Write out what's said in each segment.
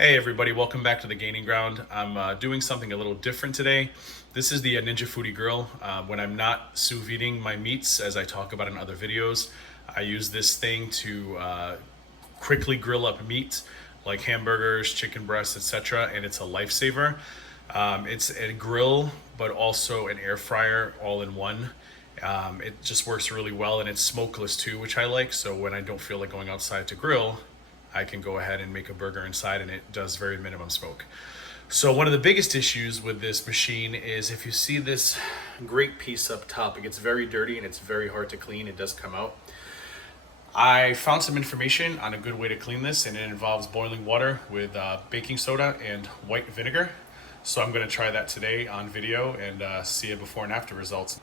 Hey everybody, welcome back to the Gaining Ground. I'm doing something a little different today. This is the Ninja Foodi Grill. When I'm not sous videing my meats, as I talk about in other videos, I use this thing to quickly grill up meat like hamburgers, chicken breasts, etc. And it's a lifesaver. It's a grill, but also an air fryer all in one. It just works really well, and it's smokeless too, which I like. So when I don't feel like going outside to grill, I can go ahead and make a burger inside, and it does very minimum smoke. So one of the biggest issues with this machine is if you see this grate piece up top, it gets very dirty and it's very hard to clean. It does come out. I found some information on a good way to clean this, and it involves boiling water with baking soda and white vinegar. So I'm going to try that today on video and see a before and after results.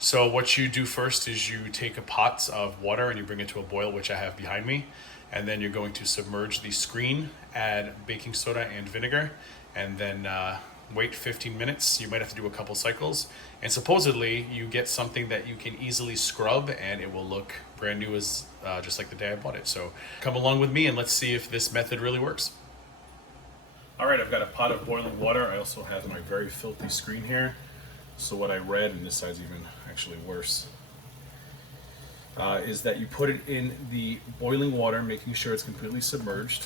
So what you do first is you take a pot of water and you bring it to a boil, which I have behind me. And then you're going to submerge the screen, add baking soda and vinegar, and then wait 15 minutes. You might have to do a couple cycles. And supposedly you get something that you can easily scrub and it will look brand new as just like the day I bought it. So come along with me and let's see if this method really works. All right, I've got a pot of boiling water. I also have my very filthy screen here. So what I read, and this side's even actually worse, is that you put it in the boiling water, making sure it's completely submerged.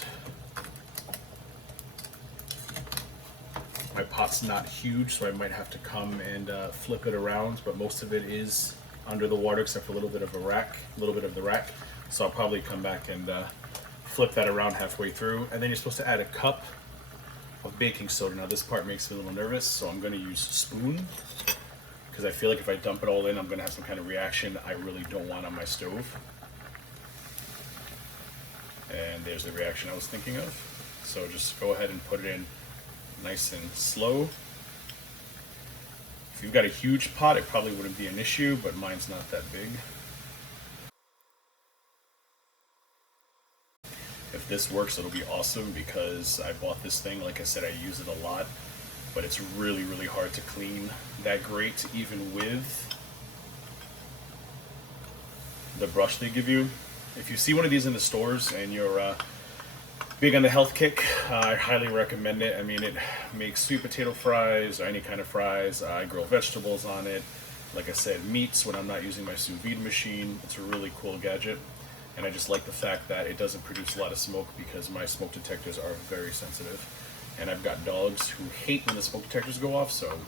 My pot's not huge, so I might have to come and flip it around, but most of it is under the water except for a little bit of the rack. So I'll probably come back and flip that around halfway through. And then you're supposed to add a cup of baking soda. Now this part makes me a little nervous, so I'm going to use a spoon, because I feel like if I dump it all in, I'm going to have some kind of reaction I really don't want on my stove. And there's the reaction I was thinking of. So just go ahead and put it in nice and slow. If you've got a huge pot, it probably wouldn't be an issue, but mine's not that big. If this works, it'll be awesome, because I bought this thing, like I said, I use it a lot. But it's really, really hard to clean that grate, even with the brush they give you. If you see one of these in the stores and you're big on the health kick, I highly recommend it. I mean, it makes sweet potato fries or any kind of fries. I grill vegetables on it. Like I said, meats when I'm not using my sous vide machine. It's a really cool gadget. And I just like the fact that it doesn't produce a lot of smoke, because my smoke detectors are very sensitive. And I've got dogs who hate when the smoke detectors go off, so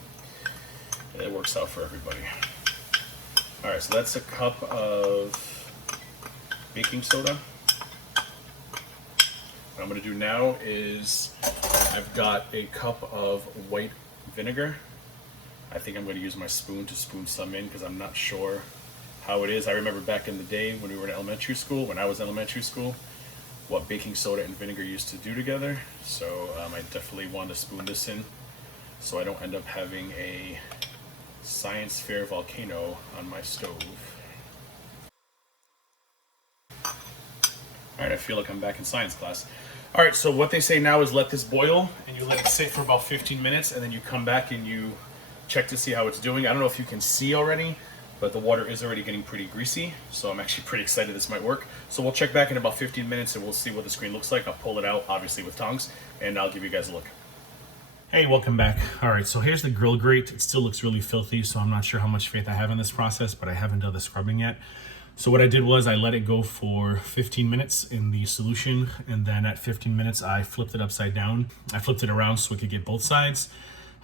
it works out for everybody. All right, so that's a cup of baking soda. What I'm gonna do now is I've got a cup of white vinegar. I think I'm gonna use my spoon to spoon some in, because I'm not sure how it is. I remember back in the day when we were in elementary school, when I was in elementary school, what baking soda and vinegar used to do together. So I definitely want to spoon this in so I don't end up having a science fair volcano on my stove. All right, I feel like I'm back in science class. All right, so what they say now is let this boil, and you let it sit for about 15 minutes, and then you come back and you check to see how it's doing. I don't know if you can see already, but the water is already getting pretty greasy, so I'm actually pretty excited this might work. So we'll check back in about 15 minutes and we'll see what the screen looks like. I'll pull it out, obviously with tongs, and I'll give you guys a look. Hey, welcome back. All right, so here's the grill grate. It still looks really filthy, so I'm not sure how much faith I have in this process, but I haven't done the scrubbing yet. So what I did was I let it go for 15 minutes in the solution, and then at 15 minutes I flipped it upside down. I flipped it around so it could get both sides.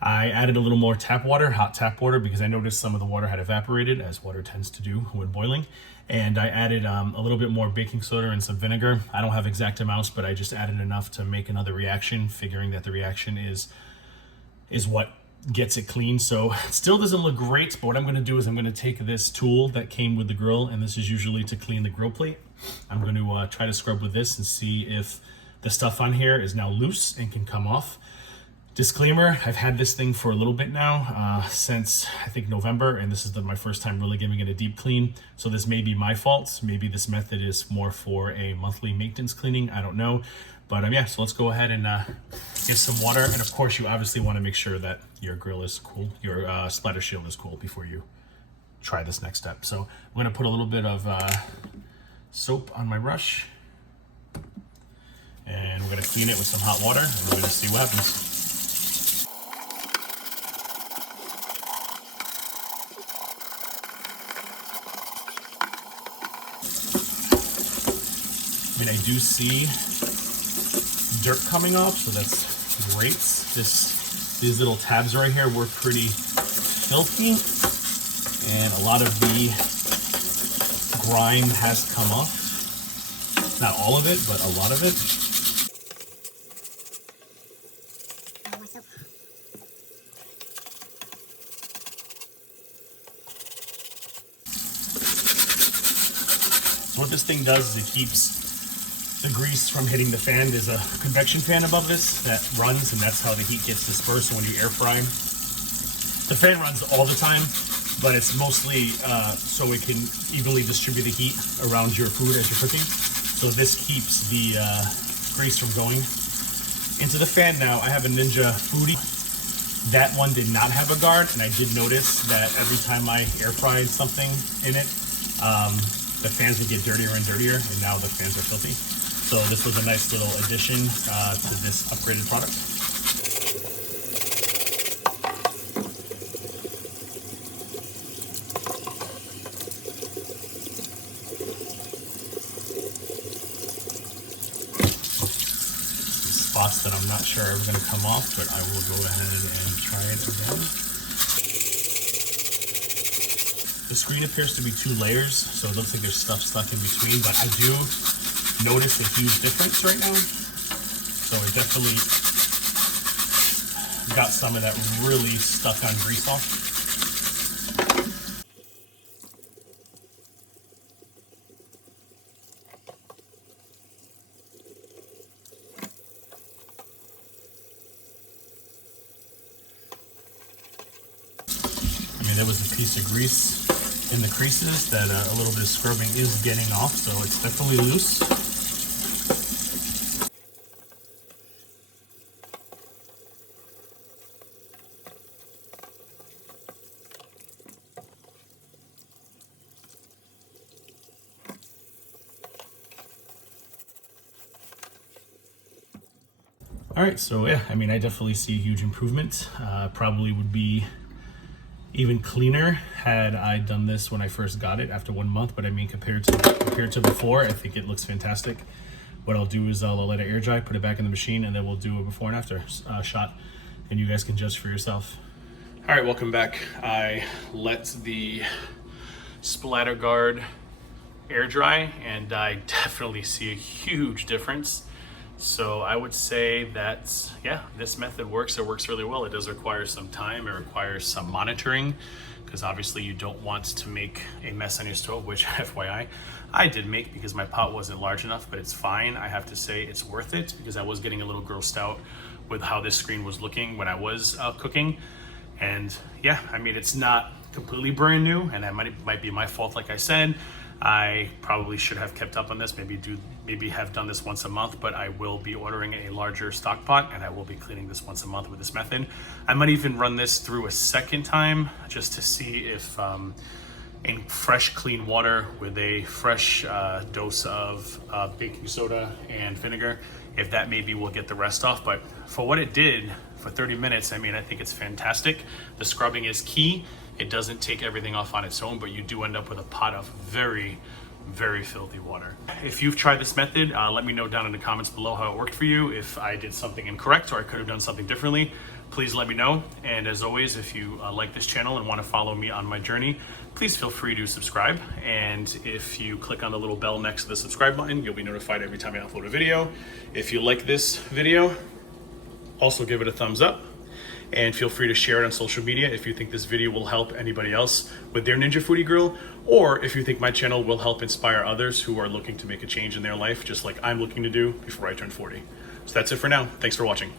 I added a little more tap water, hot tap water, because I noticed some of the water had evaporated, as water tends to do when boiling. And I added a little bit more baking soda and some vinegar. I don't have exact amounts, but I just added enough to make another reaction, figuring that the reaction is what gets it clean. So it still doesn't look great, but what I'm gonna do is I'm gonna take this tool that came with the grill, and this is usually to clean the grill plate. I'm gonna try to scrub with this and see if the stuff on here is now loose and can come off. Disclaimer, I've had this thing for a little bit now, since I think November, and this is my first time really giving it a deep clean. So this may be my fault. Maybe this method is more for a monthly maintenance cleaning. I don't know. But yeah, so let's go ahead and get some water. And of course, you obviously want to make sure that your grill is cool, your splatter shield is cool before you try this next step. So I'm going to put a little bit of soap on my brush. And we're gonna clean it with some hot water and we're gonna see what happens. I mean, I do see dirt coming off, so that's great. These little tabs right here were pretty filthy, and a lot of the grime has come off. Not all of it, but a lot of it. So what this thing does is it keeps the grease from hitting the fan. There's a convection fan above this that runs, and that's how the heat gets dispersed when you air fry. The fan runs all the time, but it's mostly so it can evenly distribute the heat around your food as you're cooking. So this keeps the grease from going into the fan. Now I have a Ninja Foodi. That one did not have a guard, and I did notice that every time I air fried something in it, the fans would get dirtier and dirtier, and now the fans are filthy. So this was a nice little addition to this upgraded product. Spots that I'm not sure are going to come off, but I will go ahead and try it again. The screen appears to be 2 layers, so it looks like there's stuff stuck in between, but I do notice a huge difference right now. So it definitely got some of that really stuck on grease off. I mean, there was a piece of grease in the creases that a little bit of scrubbing is getting off, so it's definitely loose. All right, so yeah, I mean, I definitely see a huge improvement. Probably would be even cleaner had I done this when I first got it after 1 month, but I mean, compared to before, I think it looks fantastic. What I'll do is I'll let it air dry, put it back in the machine, and then we'll do a before and after shot, and you guys can judge for yourself. All right, welcome back. I let the splatter guard air dry, and I definitely see a huge difference. So I would say that, yeah, this method works. It works really well. It does require some time. It requires some monitoring, because obviously you don't want to make a mess on your stove, which FYI, I did make because my pot wasn't large enough, but it's fine. I have to say it's worth it because I was getting a little grossed out with how this screen was looking when I was cooking. And yeah, I mean, it's not completely brand new, and that might be my fault. Like I said, I probably should have kept up on this, maybe have done this once a month, but I will be ordering a larger stock pot, and I will be cleaning this once a month with this method. I might even run this through a second time just to see if in fresh clean water with a fresh dose of baking soda and vinegar, if that maybe will get the rest off. But for what it did for 30 minutes, I mean, I think it's fantastic. The scrubbing is key. It doesn't take everything off on its own, but you do end up with a pot of very, very filthy water. If you've tried this method, let me know down in the comments below how it worked for you. If I did something incorrect or I could have done something differently, please let me know. And as always, if you like this channel and want to follow me on my journey, please feel free to subscribe. And if you click on the little bell next to the subscribe button, you'll be notified every time I upload a video. If you like this video, also give it a thumbs up. And feel free to share it on social media if you think this video will help anybody else with their Ninja Foodi Grill, or if you think my channel will help inspire others who are looking to make a change in their life, just like I'm looking to do before I turn 40. So that's it for now. Thanks for watching.